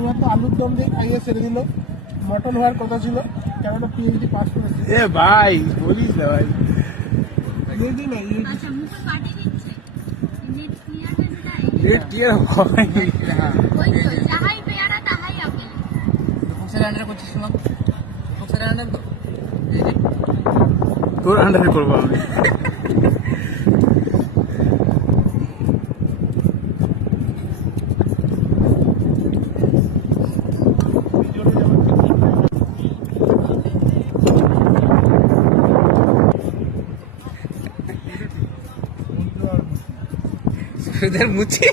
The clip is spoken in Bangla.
শুধুমাত্র আলুর দম দিয়ে খাইয়ে ছেড়ে দিল। মটন হওয়ার কথা ছিল, কেননা পিএইচডি পাস করেছে। এ ভাই বলিস না ভাই, পিএইচডি না আচ্ছা মুখে পাঠিয়ে দিচ্ছে নেট ক্লিয়ার হয়ে যায় নেট ক্লিয়ার হয় ওই তো যাহাই পেয়ারা তাহাই আপেল ফোকসের আন্ডারে করছিস না? ফোকসের আন্ডার তো তোর আন্ডারে করবো আমি। সুদের মুচি